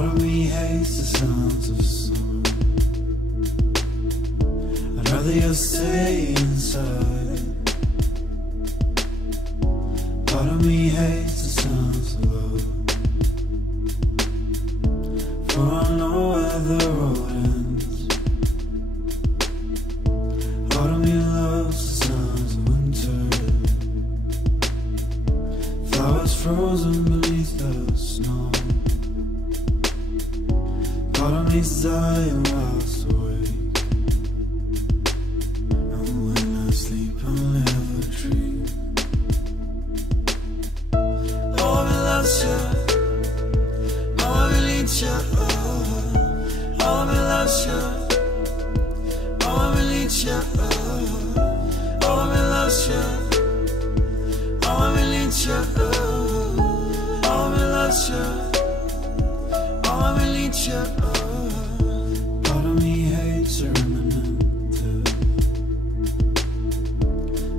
Part of me hates the sounds of summer. I'd rather you stay inside. Part of me hates the sounds of love, for I know where the road ends. Part of me loves the sounds of winter, flowers frozen beneath the snow. Part of me's dying whilst awake, and when I sleep I'll never dream. Oh, I loves you, oh, I need you, oh, I loves you, oh, I need you, oh, I loves you, oh, I need you, oh, I loves you, oh, I need you. Part of me hates a remnant,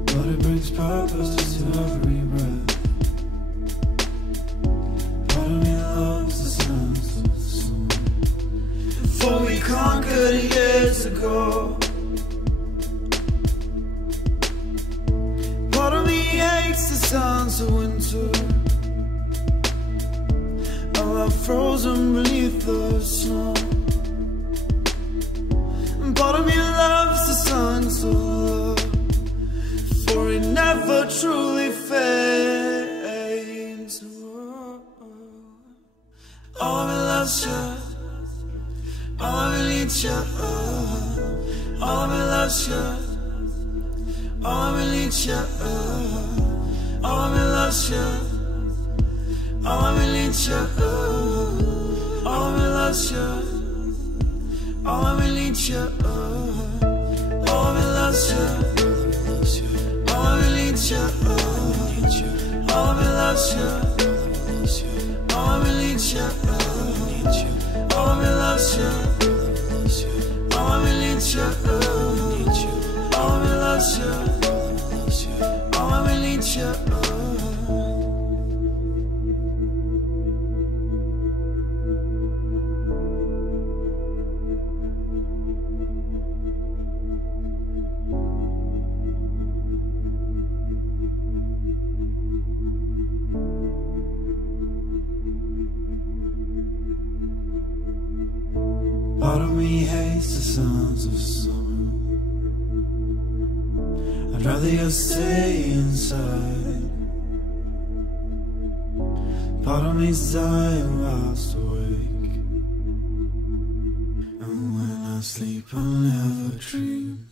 but it brings purpose to every breath. Part of me loves the sounds of the sun, for we conquered years ago. Part of me hates the sounds of winter, I'm frozen beneath the snow. And part of me loves the songs of love, for it never truly fades. Oh, me loves you, oh, me needs you, oh, me loves you, oh, me needs you, oh, me loves you, oh, me needs you, oh, me loves you, oh, me needs you, oh, me loves you, oh, me needs you, oh, me loves you, oh, me needs you, oh, me loves you, oh, me needs you, oh, me loves you, oh, me needs you. Part of me hates the sounds of summer. I'd rather you stay inside. Part of me's dying whilst awake, and when I sleep I'll never dream.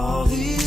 all the